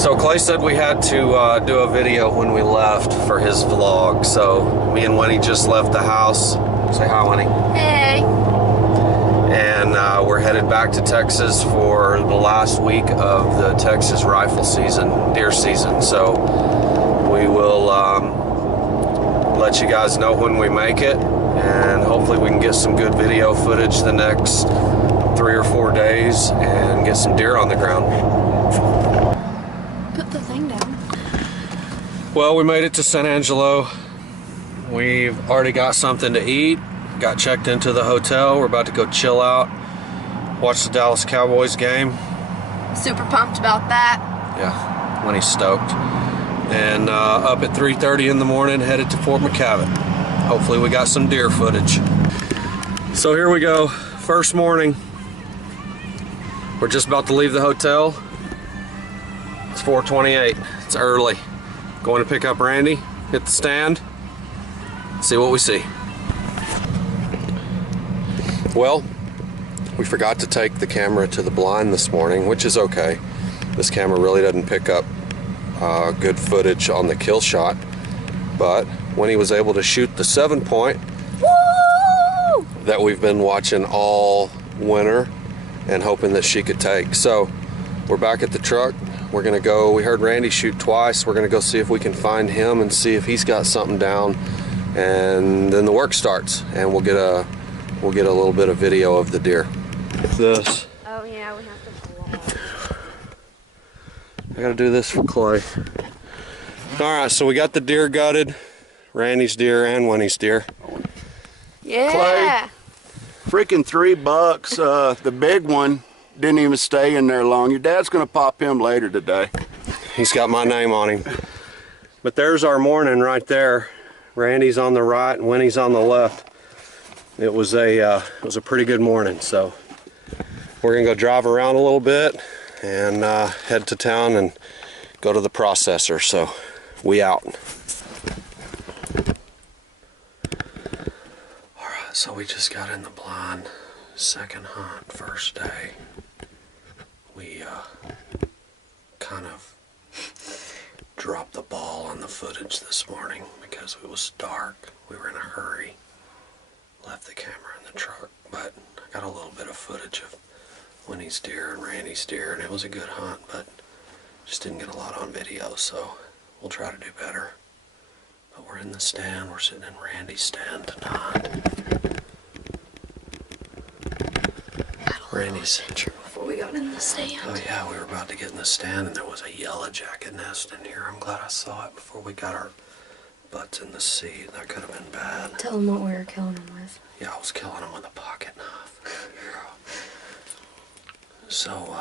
So Clay said we had to do a video when we left for his vlog. So me and Winnie just left the house. Say hi, Winnie. Hey. And we're headed back to Texas for the last week of the Texas rifle season, deer season. So we will let you guys know when we make it, and hopefully we can get some good video footage the next 3 or 4 days and get some deer on the ground. Put the thing down. Well, we made it to San Angelo. We've already got something to eat, got checked into the hotel. We're about to go chill out, watch the Dallas Cowboys game. Super pumped about that. Yeah, when he's stoked. And up at 3:30 in the morning, headed to Fort McCavitt. Hopefully we got some deer footage. So here we go, first morning. We're just about to leave the hotel. It's 4:28, it's early. Going to pick up Randy, hit the stand, see what we see. Well, we forgot to take the camera to the blind this morning, which is okay. This camera really doesn't pick up good footage on the kill shot, but when he was able to shoot the 7-point that we've been watching all winter and hoping that she could take. So we're back at the truck. We're gonna go, we heard Randy shoot twice. We're gonna go see if we can find him and see if he's got something down, and then the work starts and we'll get a little bit of video of the deer. This. Oh yeah, we have to vlog. I gotta do this for Clay. Alright, so we got the deer gutted. Randy's deer and Winnie's deer. Yeah. Clay, freaking $3. The big one didn't even stay in there long. Your dad's gonna pop him later today. He's got my name on him. But there's our morning right there. Randy's on the right and Winnie's on the left. It was a pretty good morning. So we're gonna go drive around a little bit and head to town and go to the processor. So we out. Alright, so we just got in the blind. Second hunt, first day. We kind of dropped the ball on the footage this morning because it was dark. We were in a hurry. Left the camera in the truck, but I got a little bit of footage of Winnie's deer and Randy's deer, and it was a good hunt, but just didn't get a lot on video, so we'll try to do better. But we're in the stand. We're sitting in Randy's stand tonight. Randy's. Before we got in the stand. Oh yeah, we were about to get in the stand, and there was a yellow jacket nest in here. I'm glad I saw it before we got our butts in the seat. That could have been bad. Tell them what we were killing them with. Yeah, I was killing them with a pocket knife. So,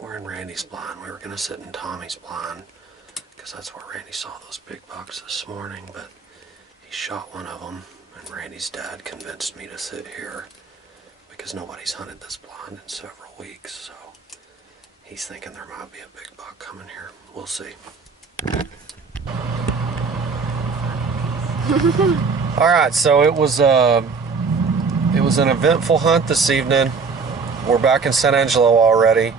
we're in Randy's blind. We were going to sit in Tommy's blind because that's where Randy saw those big bucks this morning, but he shot one of them, and Randy's dad convinced me to sit here because nobody's hunted this blind in several weeks, so he's thinking there might be a big buck coming here. We'll see. Alright, so it was an eventful hunt this evening. We're back in San Angelo already.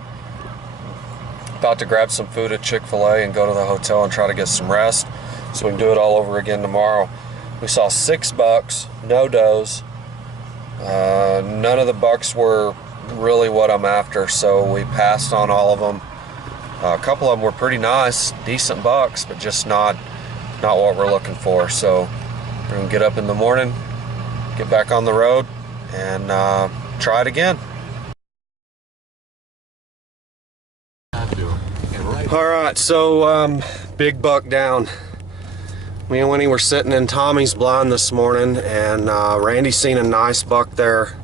About to grab some food at Chick-fil-A and go to the hotel and try to get some rest so we can do it all over again tomorrow. We saw 6 bucks, no does. None of the bucks were really what I'm after, so we passed on all of them. A couple of them were pretty nice, decent bucks, but just not what we're looking for. So we're gonna get up in the morning, get back on the road, and try it again. Alright, so big buck down. Me and Winnie were sitting in Tommy's blind this morning, and Randy seen a nice buck there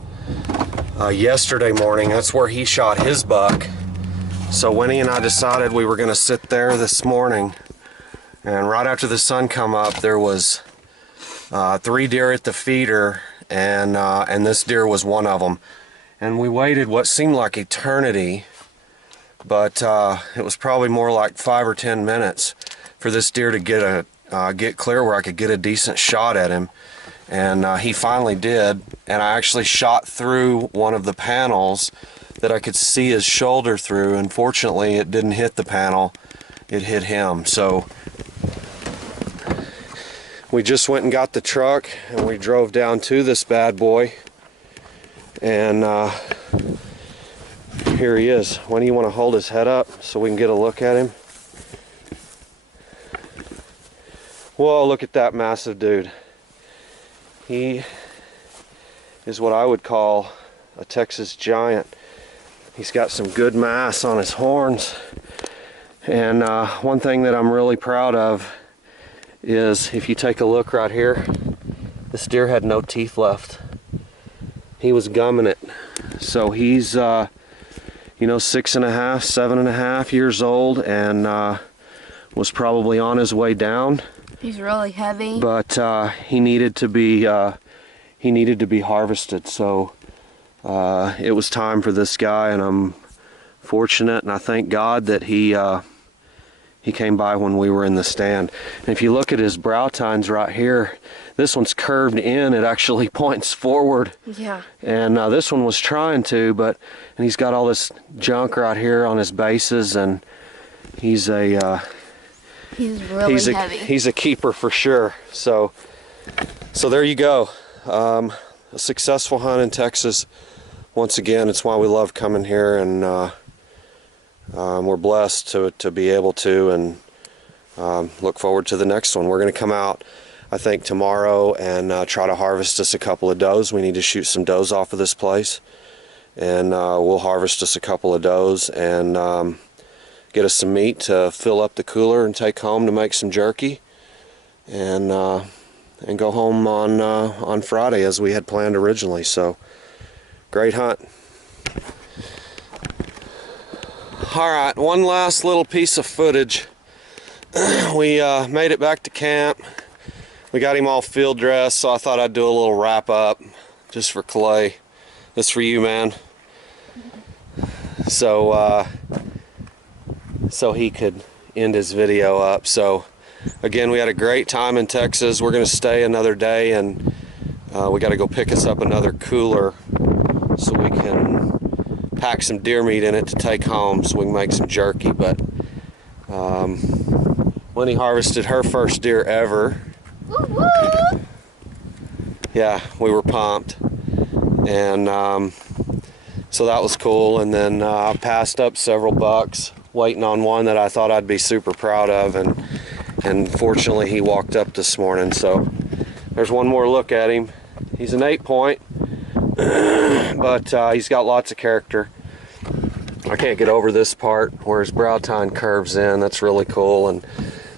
yesterday morning. That's where he shot his buck. So Winnie and I decided we were going to sit there this morning, and right after the sun come up, there was 3 deer at the feeder, and this deer was one of them. And we waited what seemed like eternity, but it was probably more like 5 or 10 minutes for this deer to get clear where I could get a decent shot at him. And he finally did, and I actually shot through one of the panels that I could see his shoulder through. Unfortunately, it didn't hit the panel, it hit him. So we just went and got the truck and we drove down to this bad boy, and here he is. When do you want to hold his head up so we can get a look at him? Whoa, look at that massive dude. He is what I would call a Texas giant. He's got some good mass on his horns, and one thing that I'm really proud of is, if you take a look right here, this deer had no teeth left. He was gumming it. So he's you know, 6.5, 7.5 years old, and was probably on his way down. He's really heavy. But he needed to be harvested. So it was time for this guy, and I'm fortunate, and I thank God that he came by when we were in the stand. And if you look at his brow tines right here, this one's curved in. It actually points forward. Yeah. And this one was trying to, and he's got all this junk right here on his bases, and he's a he's really heavy. He's a keeper for sure. So there you go. A successful hunt in Texas. Once again, it's why we love coming here, and we're blessed to be able to, and look forward to the next one. We're going to come out, I think, tomorrow and try to harvest us a couple of does. We need to shoot some does off of this place, and we'll harvest us a couple of does and get us some meat to fill up the cooler and take home to make some jerky, and go home on Friday as we had planned originally. So great hunt. Alright, one last little piece of footage. We made it back to camp. We got him all field dressed, so I thought I'd do a little wrap up just for Clay. This for you, man. So he could end his video up. So again, we had a great time in Texas. We're going to stay another day, and we got to go pick us up another cooler so we can pack some deer meat in it to take home so we can make some jerky. But Wynie harvested her first deer ever. Woo-woo! Yeah, we were pumped, and so that was cool. And then I passed up several bucks waiting on one that I thought I'd be super proud of, and fortunately he walked up this morning. So there's one more look at him. He's an 8-point, but he's got lots of character. I can't get over this part where his brow tine curves in. That's really cool, and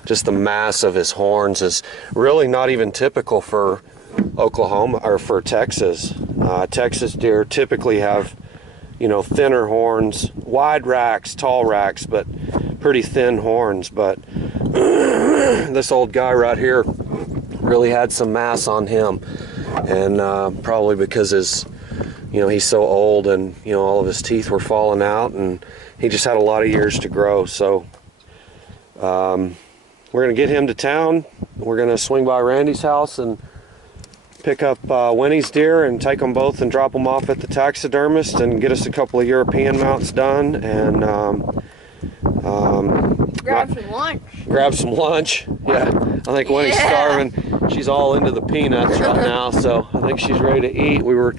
just the mass of his horns is really not even typical for Oklahoma or for Texas. Texas deer typically have, you know, thinner horns, wide racks, tall racks, but pretty thin horns. But this old guy right here really had some mass on him, and probably because he's so old, and all of his teeth were falling out, and he just had a lot of years to grow. So we're gonna get him to town. We're gonna swing by Randy's house and pick up Winnie's deer and take them both and drop them off at the taxidermist and get us a couple of European mounts done, and grab some lunch. Grab some lunch. Yeah, I think Winnie's starving. She's all into the peanuts right now, so I think she's ready to eat. We were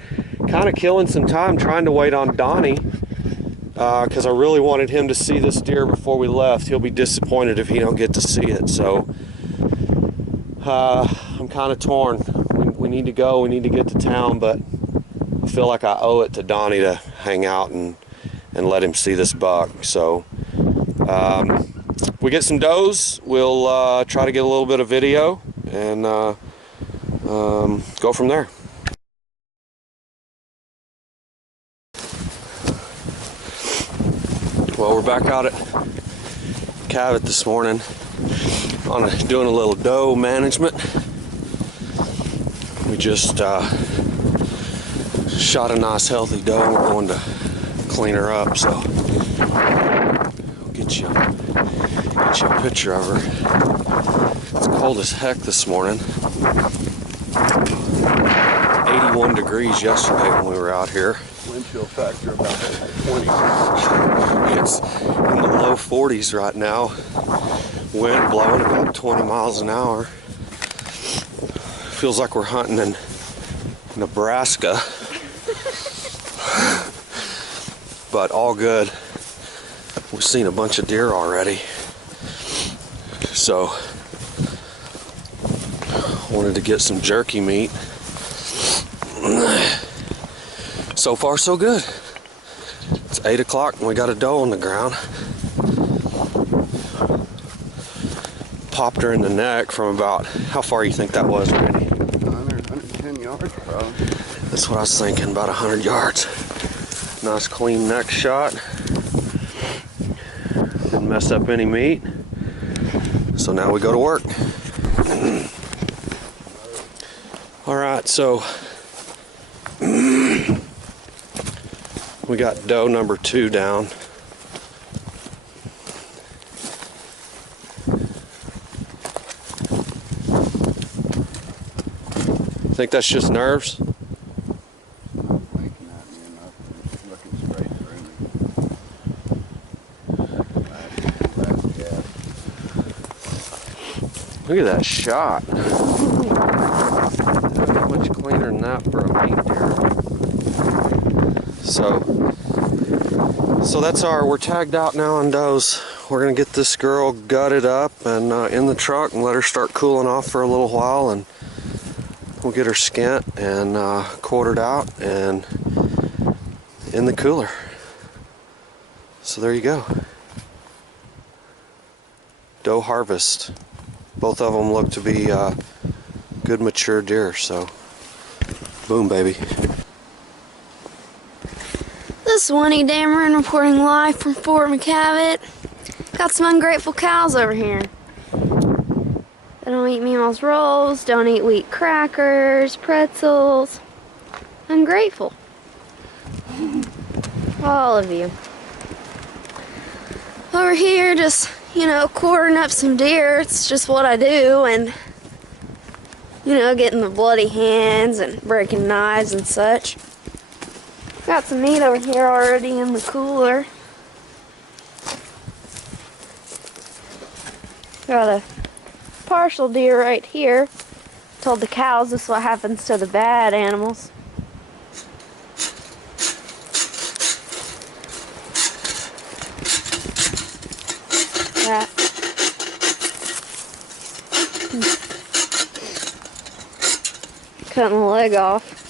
kind of killing some time trying to wait on Donnie, because I really wanted him to see this deer before we left. He'll be disappointed if he don't get to see it. So I'm kind of torn. We need to go. We need to get to town, but I feel like I owe it to Donnie to hang out and let him see this buck. So if we get some does, we'll try to get a little bit of video and go from there. Well, we're back out at Cabot this morning doing a little doe management. We just shot a nice healthy doe, and we're going to clean her up, so I'll get you a picture of her. It's cold as heck this morning. 81 degrees yesterday when we were out here. Wind chill. factor about 20. It's in the low 40s right now. Wind blowing about 20 miles an hour. Feels like we're hunting in Nebraska. But all good. We've seen a bunch of deer already. So, wanted to get some jerky meat. So far, so good. It's 8 o'clock and we got a doe on the ground. Popped her in the neck from about, how far you think that was, Randy? 110 yards, probably. That's what I was thinking, about 100 yards. Nice clean neck shot. Didn't mess up any meat. So now we go to work. All right, so we got doe number 2 down. Think that's just nerves? Look at that shot. That's much cleaner than that for a meat deer. So that's we're tagged out now on does. We're gonna get this girl gutted up and in the truck and let her start cooling off for a little while, and we'll get her skint and quartered out and in the cooler. So there you go. Doe harvest. Both of them look to be good mature deer, so boom, baby. This is Wynie Dameron reporting live from Fort McCavitt. Got some ungrateful cows over here. They don't eat Meemaw's rolls, don't eat wheat crackers, pretzels. Ungrateful. All of you. Over here, just, you know, quartering up some deer. It's just what I do, and, you know, getting the bloody hands and breaking knives and such. Got some meat over here already in the cooler. Got a partial deer right here. Told the cows this is what happens to the bad animals. That. Cutting the leg off.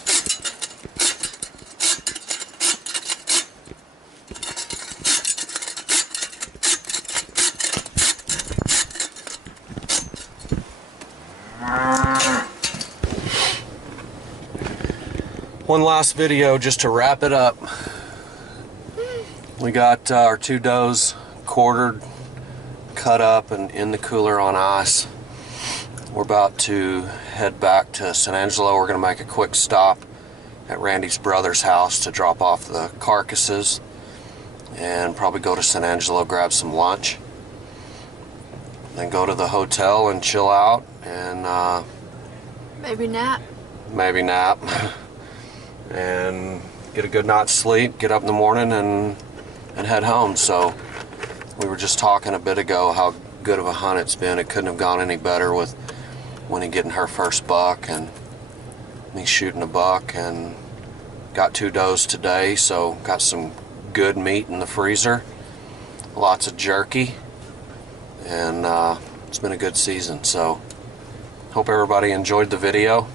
One last video just to wrap it up. We got our 2 does quartered, cut up, and in the cooler on ice. We're about to head back to San Angelo. We're going to make a quick stop at Randy's brother's house to drop off the carcasses and probably go to San Angelo, grab some lunch, then go to the hotel and chill out and Maybe nap. maybe nap and get a good night's sleep, get up in the morning and head home. So we were just talking a bit ago how good of a hunt it's been. It couldn't have gone any better with Winnie getting her first buck and me shooting a buck, and got 2 does today, so got some good meat in the freezer, lots of jerky, and it's been a good season. So hope everybody enjoyed the video,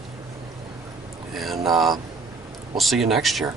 and we'll see you next year.